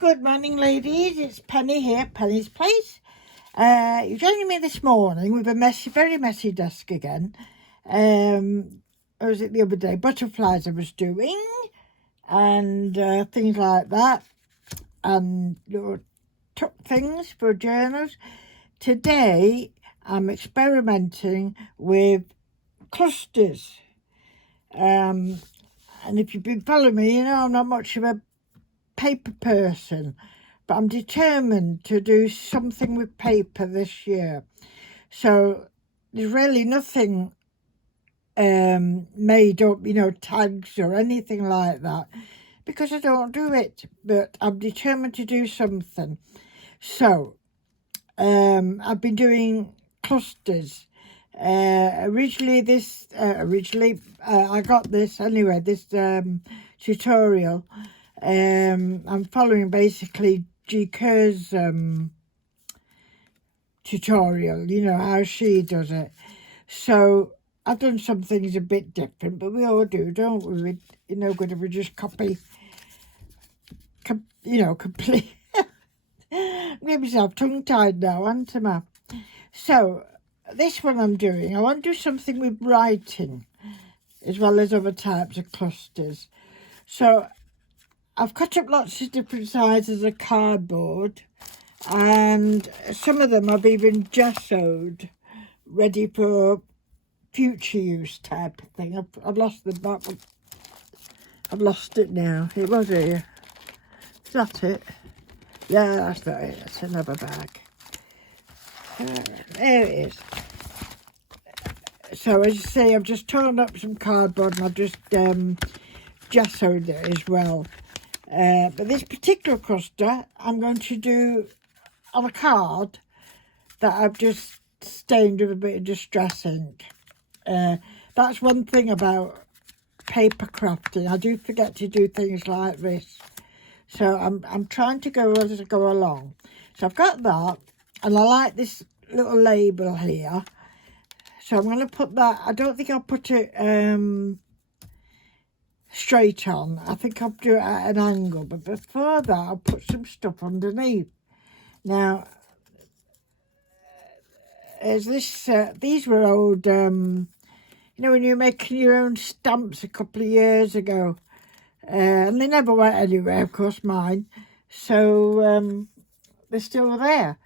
Good morning, ladies. It's Penny here, Penny's Place. You joined me this morning with a very messy desk again. What was it the other day? Butterflies I was doing and things like that. And took things for journals. Today, I'm experimenting with clusters. And if you've been following me, you know I'm not much of a paper person, but I'm determined to do something with paper this year. So there's really nothing made up, tags or anything like that, because I don't do it, but I'm determined to do something. So I've been doing clusters. Originally I got this anyway, this tutorial. I'm following basically Gi Kerr's tutorial, how she does it. So I've done some things a bit different, but we all do, don't we? You're no good if we just complete. I'm getting myself tongue-tied now, aren't I? So this one I'm doing, I want to do something with writing as well as other types of clusters. So I've cut up lots of different sizes of cardboard, and some of them I've even gessoed, ready for future use type of thing. I've lost the back. I've lost it now. It was here. Is that it? Yeah, that's not it. That's another bag. There it is. So as you see, I've just torn up some cardboard and I've just gessoed it as well. But this particular cluster I'm going to do on a card that I've just stained with a bit of distress ink. That's one thing about paper crafting. I do forget to do things like this. So I'm trying to go as I go along. So I've got that, and I like this little label here. So I'm going to put that. I don't think I'll put it straight on. I think I'll do it at an angle, but before that I'll put some stuff underneath. Now, as this these were old, when you were making your own stamps a couple of years ago, and they never went anywhere, of course, mine. So they're still there.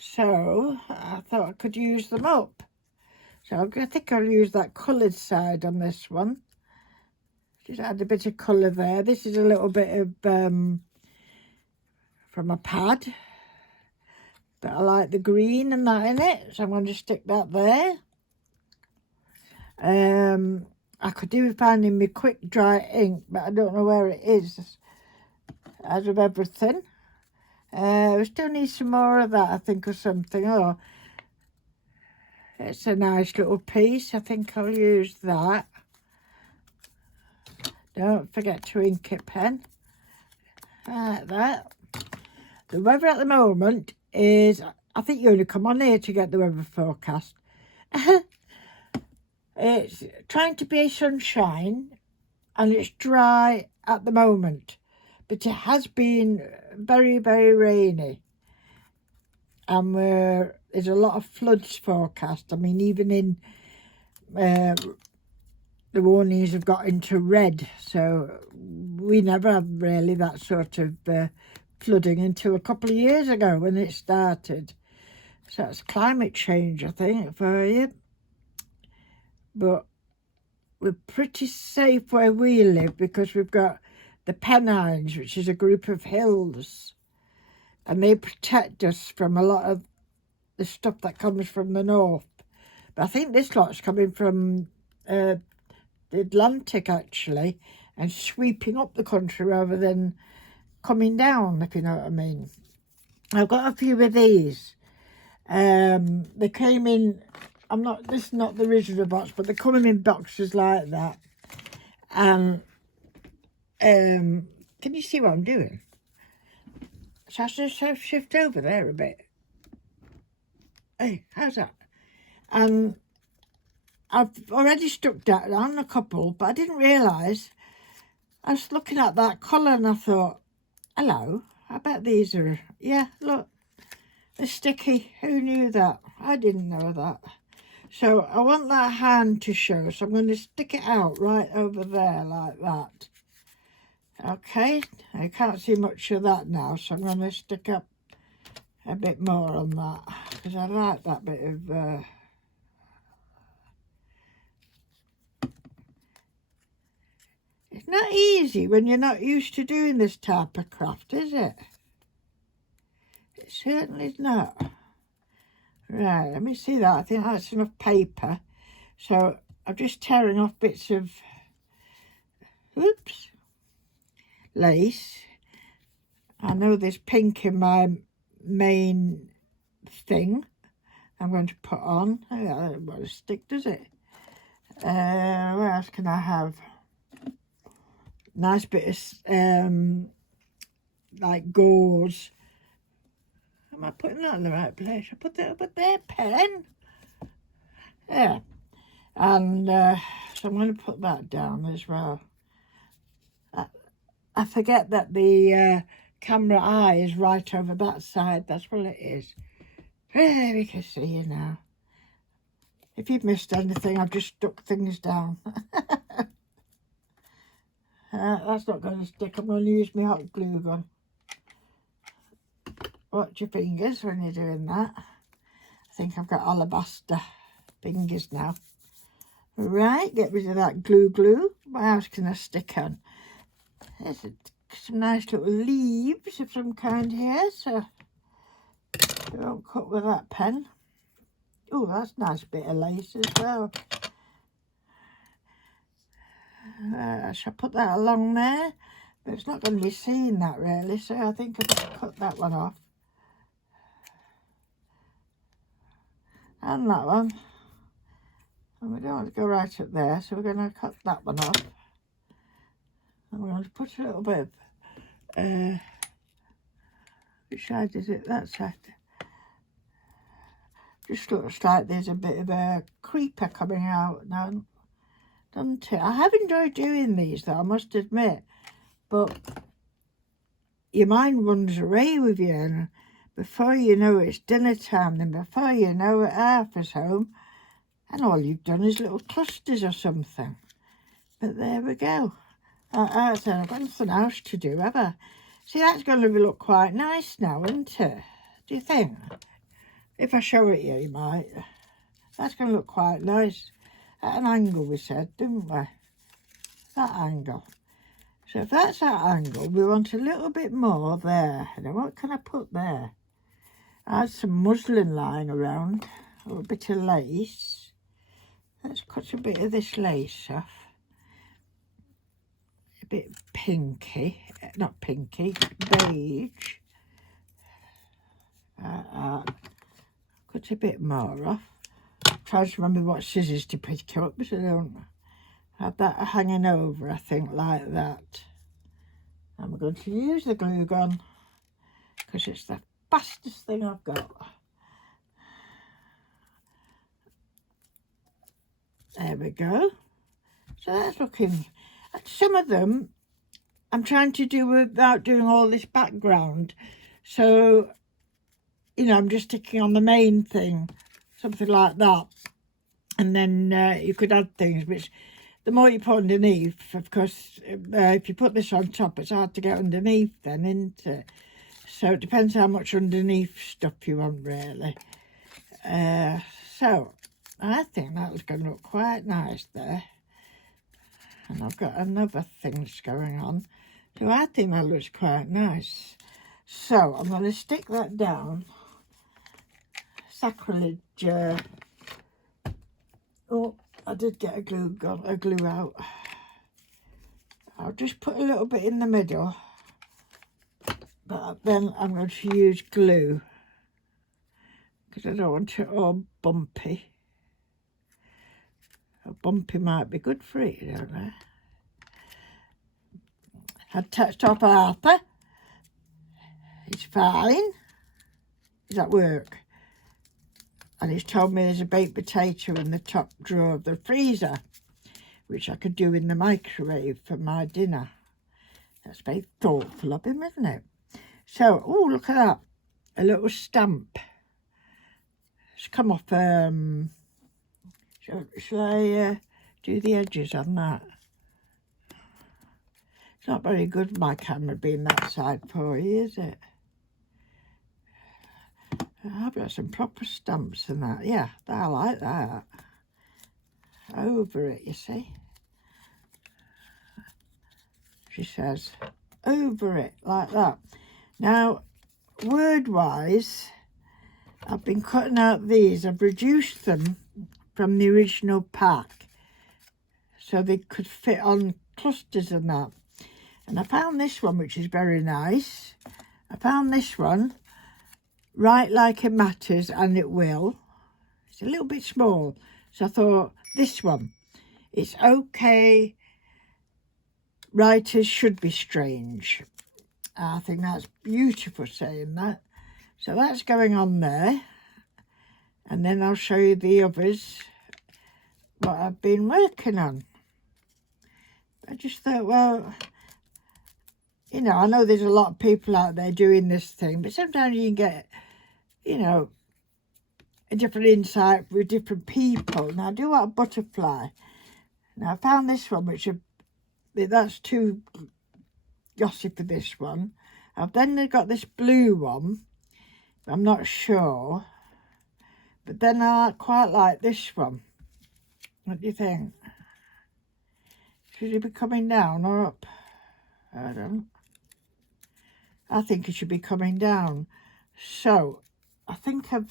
So I thought I could use them up. So I think I'll use that coloured side on this one. Just add a bit of colour there. This is a little bit of from a pad, but I like the green and that in it, so I'm going to stick that there. I could do with finding me quick dry ink, but I don't know where it is, as with everything. We still need some more of that, I think, or something. Oh, it's a nice little piece. I think I'll use that. Don't forget to ink it, pen. Like that. The weather at the moment is, I think you only come on here to get the weather forecast. It's trying to be sunshine, and it's dry at the moment, but it has been very, very rainy, and there's a lot of floods forecast. I mean, even in the warnings have got into red, so we never had really that sort of flooding until a couple of years ago when it started. So that's climate change, I think, for you. But we're pretty safe where we live because we've got the Pennines, which is a group of hills, and they protect us from a lot of the stuff that comes from the north. But I think this lot's coming from the Atlantic, actually, and sweeping up the country rather than coming down, if you know what I mean. I've got a few of these. They came in, this is not the original box, but they're coming in boxes like that. Can you see what I'm doing? So I should shift over there a bit. Hey, how's that? And I've already stuck that on a couple, but I didn't realise. I was looking at that colour and I thought, Hello. I bet these are, yeah, look, they're sticky. Who knew that? I didn't know that. So I want that hand to show, so I'm going to stick it out right over there like that. Okay, I can't see much of that now, so I'm going to stick up a bit more on that, because I like that bit of... It's not easy when you're not used to doing this type of craft, is it? It certainly is not. Right, let me see that. I think that's enough paper. So I'm just tearing off bits of, oops, lace. I know there's pink in my main thing I'm going to put on. Oh, that doesn't want to stick, does it? Where else can I have? Nice bit of, like gauze. Am I putting that in the right place? I put that over there, pen. Yeah. And so I'm going to put that down as well. I forget that the camera eye is right over that side. That's what it is. There we can see you now. If you've missed anything, I've just stuck things down. That's not going to stick. I'm going to use my hot glue gun. Watch your fingers when you're doing that. I think I've got alabaster fingers now. Right, get rid of that glue. What else can I stick on? There's some nice little leaves of some kind here, so I won't cut with that pen. Oh, that's a nice bit of lace as well. I shall put that along there, but it's not going to be seen that really, so I think I'll just cut that one off. And that one. And we don't want to go right up there, so we're going to cut that one off. And we're going to put a little bit of, which side is it? That side. Just looks like there's a bit of a creeper coming out now, doesn't it? I have enjoyed doing these though, I must admit. But your mind runs away with you, and before you know it's dinner time, and before you know it, half is home, and all you've done is little clusters or something. But there we go. I said, I've got nothing else to do, have I? See, that's going to look quite nice now, isn't it? Do you think? If I show it you might. That's going to look quite nice. At an angle, we said, didn't we? That angle. So if that's that angle, we want a little bit more there. Now, what can I put there? Add some muslin lying around, or a bit of lace. Let's cut a bit of this lace off. A bit pinky, not pinky, beige. Cut a bit more off. Try to remember what scissors to pick up, so I don't have that hanging over, I think, like that. And we're going to use the glue gun because it's the fastest thing I've got. There we go. So that's looking... Some of them I'm trying to do without doing all this background. So, you know, I'm just sticking on the main thing, something like that. And then you could add things, which the more you put underneath, of course, if you put this on top, it's hard to get underneath then, isn't it? So it depends how much underneath stuff you want, really. So I think that was going to look quite nice there. And I've got another things going on. So I think that looks quite nice. So I'm going to stick that down. Sacrilege. Oh, I did get a glue out. I'll just put a little bit in the middle. But then I'm going to use glue. Because I don't want it all bumpy. A bumpy might be good for it, you don't know. I touched off Arthur. He's fine. He's at work. And he's told me there's a baked potato in the top drawer of the freezer, which I could do in the microwave for my dinner. That's very thoughtful of him, isn't it? So, oh, look at that. A little stamp. It's come off, shall I do the edges on that? It's not very good, my camera being that side for you, is it? I've got some proper stamps and that. Yeah, I like that. Over it, you see. She says, over it, like that. Now, word-wise, I've been cutting out these. I've reduced them from the original pack so they could fit on clusters and that. And I found this one, which is very nice. I found this one, Write Like It Matters and It Will. It's a little bit small, so I thought this one, it's okay, writers should be strange. I think that's beautiful saying that. So that's going on there, and then I'll show you the others, what I've been working on. I just thought, well, you know, I know there's a lot of people out there doing this thing, but sometimes you can get, you know, a different insight with different people. Now, I do want a butterfly. Now, I found this one, which that's too glossy for this one. I've then got this blue one. I'm not sure. But then I quite like this one. What do you think? Should it be coming down or up? I don't know. I think it should be coming down. So, I think I've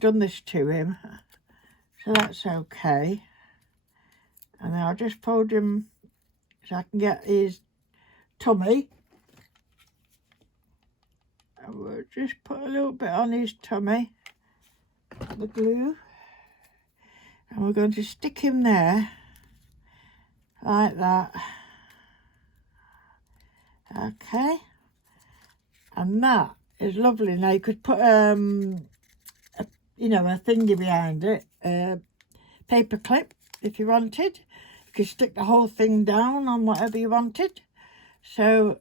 done this to him. So that's okay. And then I'll just fold him so I can get his tummy. And we'll just put a little bit on his tummy, the glue. And we're going to stick him there, like that. Okay. And that is lovely. Now you could put, a thingy behind it, paper clip if you wanted. You could stick the whole thing down on whatever you wanted. So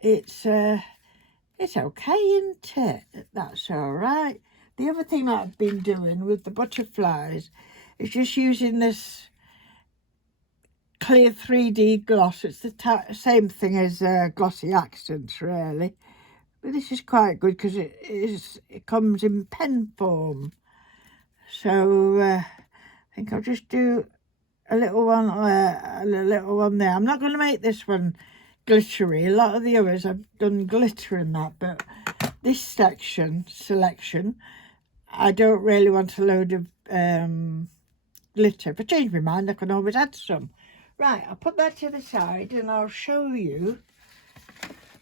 it's okay, isn't it? That's all right. The other thing that I've been doing with the butterflies is just using this clear 3D gloss. It's the same thing as glossy accents, really. But this is quite good because it comes in pen form. So I think I'll just do a little one there. I'm not going to make this one glittery. A lot of the others I've done glitter in that, but this selection, I don't really want a load of glitter. If I change my mind, I can always add some. Right, I'll put that to the side and I'll show you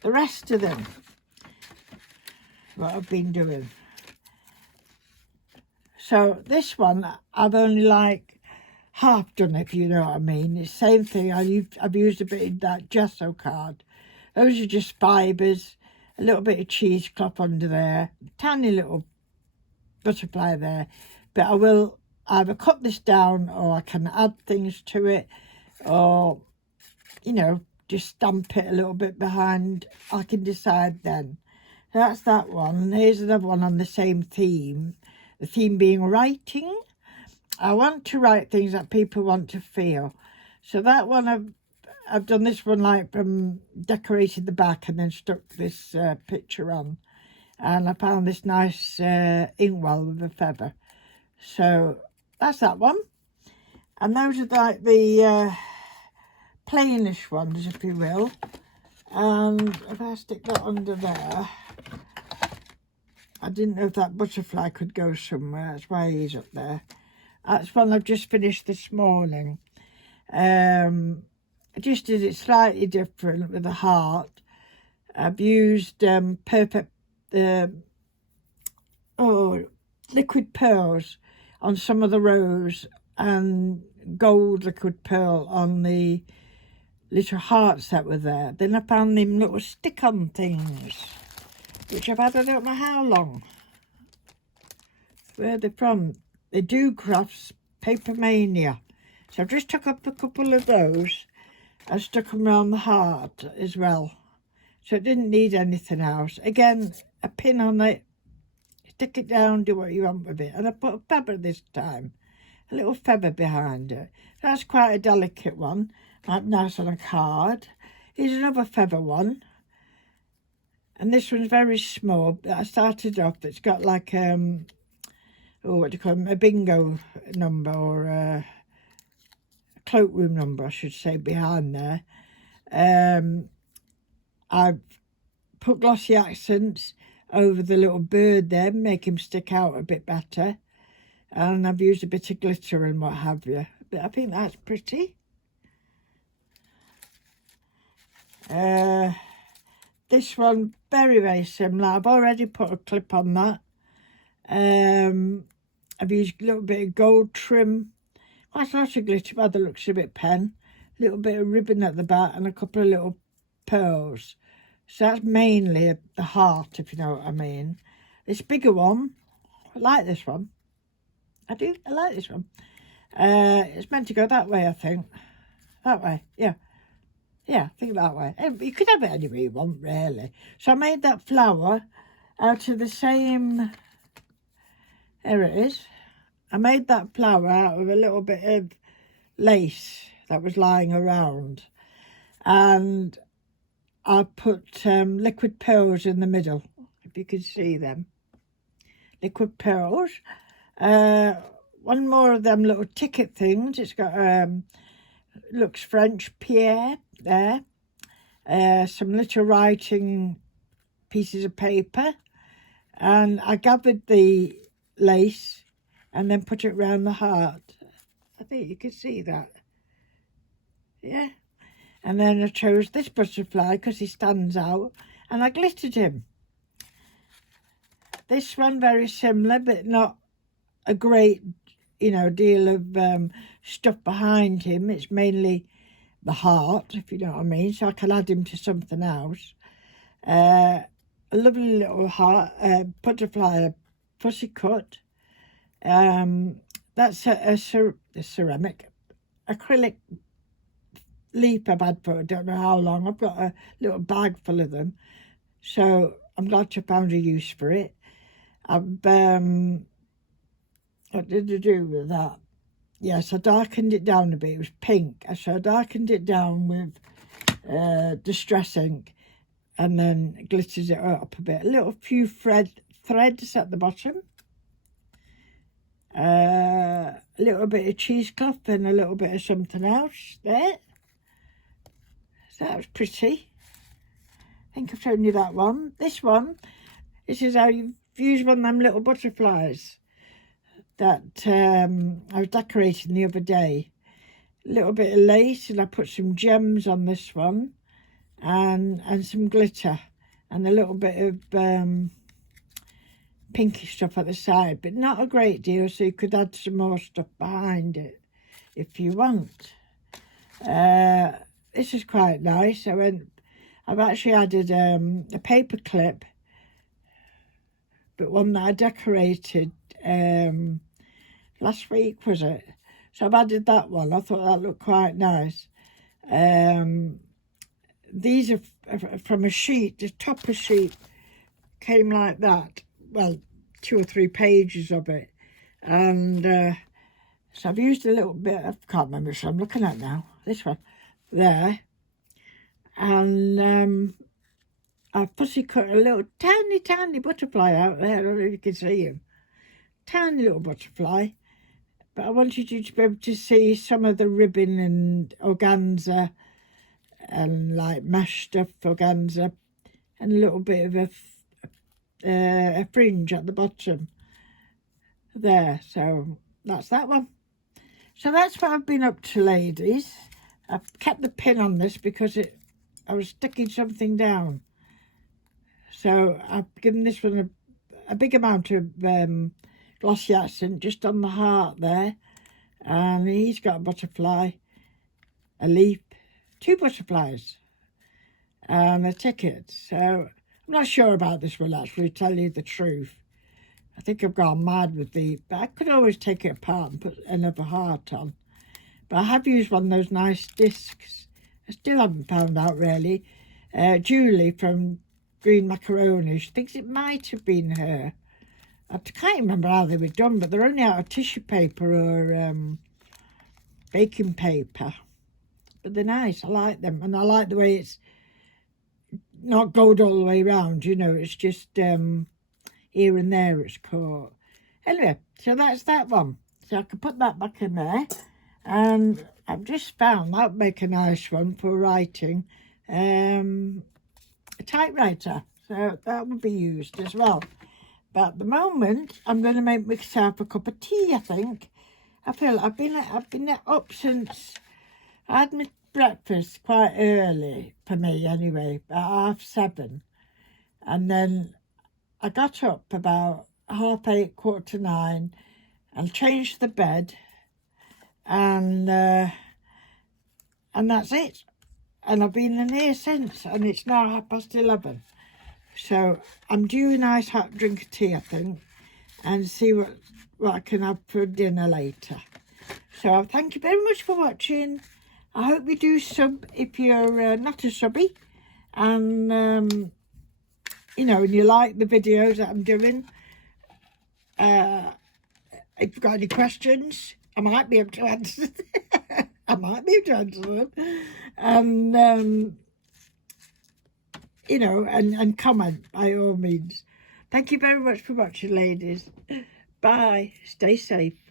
the rest of them, what I've been doing. So this one, I've only like half done, if you know what I mean. It's the same thing. I've used a bit of that gesso card. Those are just fibres, a little bit of cheesecloth under there, tiny little butterfly there. But I will either cut this down or I can add things to it, or, you know, just stamp it a little bit behind. I can decide then. So that's that one. Here's another one on the same theme. The theme being writing. I want to write things that people want to feel. So that one, I've done this one like from decorated the back and then stuck this picture on. And I found this nice inkwell with a feather. So that's that one. And those are like the plainish ones, if you will. And if I stick that under there, I didn't know if that butterfly could go somewhere. That's why he's up there. That's one I've just finished this morning. I just did it slightly different with a heart. I've used liquid pearls on some of the rows and gold liquid pearl on the little hearts that were there. Then I found them little stick-on things, which I've had, I don't know how long. Where are they from? They do crafts, Paper Mania. So I've just took up a couple of those I stuck them around the heart as well. So it didn't need anything else. Again, a pin on it, stick it down, do what you want with it. And I put a feather this time, a little feather behind it. That's quite a delicate one, like nice on a card. Here's another feather one. And this one's very small. I started off, it's got like, what do you call them, a bingo number or a cloakroom number, I should say, behind there. I've put glossy accents over the little bird there, make him stick out a bit better. And I've used a bit of glitter and what have you. But I think that's pretty. This one, very, very similar. I've already put a clip on that. I've used a little bit of gold trim. Quite a lot of glitter, by the looks of it, pen. A little bit of ribbon at the back and a couple of little pearls. So that's mainly the heart, if you know what I mean. This bigger one, I like this one. I do, I like this one. It's meant to go that way, I think. That way, yeah. Yeah, I think that way. You could have it any way you want, really. So I made that flower out of the same... There it is. I made that flower out of a little bit of lace that was lying around. And I put liquid pearls in the middle, if you can see them. Liquid pearls. One more of them little ticket things. It's got, looks French, Pierre, there. Some little writing pieces of paper. And I gathered the lace and then put it round the heart. I think you can see that. Yeah. And then I chose this butterfly because he stands out, and I glittered him. This one very similar, but not a great, deal of stuff behind him. It's mainly the heart, if you know what I mean, so I can add him to something else. A lovely little heart, butterfly, a pussy cut. That's a ceramic, acrylic leaf I've had for I don't know how long. I've got a little bag full of them, so I'm glad I found a use for it. What did I do with that? Yes, I darkened it down a bit. It was pink, so I darkened it down with distress ink and then glittered it up a bit. A little few threads at the bottom. A little bit of cheesecloth and a little bit of something else there. So that was pretty. I think I've shown you that one. This is how you use one of them little butterflies that I was decorating the other day. A little bit of lace, and I put some gems on this one and some glitter and a little bit of pinky stuff at the side, but not a great deal, so you could add some more stuff behind it if you want. This is quite nice. I've actually added a paper clip, but one that I decorated last week, was it? So I've added that one. I thought that looked quite nice. These are from a sheet. The top of the sheet came like that. Well, 2 or 3 pages of it. And so I've used a little bit, I can't remember which I'm looking at now. This one, there. And I've pussy cut a little tiny butterfly out there. I don't know if you can see him. Tiny little butterfly. But I wanted you to be able to see some of the ribbon and organza and like mesh stuff, organza, and a little bit of a fringe at the bottom there. So that's that one. So that's what I've been up to, ladies. I've kept the pin on this because I was sticking something down. So I've given this one a big amount of glossy accent just on the heart there. And he's got a butterfly, a leaf, 2 butterflies, and a ticket. So I'm not sure about this one, actually, to tell you the truth. I think I've gone mad with but I could always take it apart and put another heart on. But I have used one of those nice discs, still haven't found out really. Julie from Green Macaroni, she thinks it might have been her. I can't remember how they were done, but they're only out of tissue paper or baking paper. But they're nice, I like them. And I like the way it's not gold all the way around, you know, it's just here and there it's caught. Anyway, so that's that one. So I can put that back in there. And I've just found that would make a nice one for writing. A typewriter. So that would be used as well. But at the moment, I'm going to make myself a cup of tea, I think. I feel I've been up since I had my breakfast quite early, for me anyway, at 7:30. And then I got up about 8:30, 8:45, and changed the bed. And that's it. And I've been in here since, and it's now 11:30. So I'm due a nice hot drink of tea, I think, and see what I can have for dinner later. So thank you very much for watching. I hope you do sub if you're not a subby, and you know, and you like the videos that I'm doing. If you've got any questions, I might be able to answer them. I might be able to answer them. And you know, and comment by all means. Thank you very much for watching, ladies. Bye. Stay safe.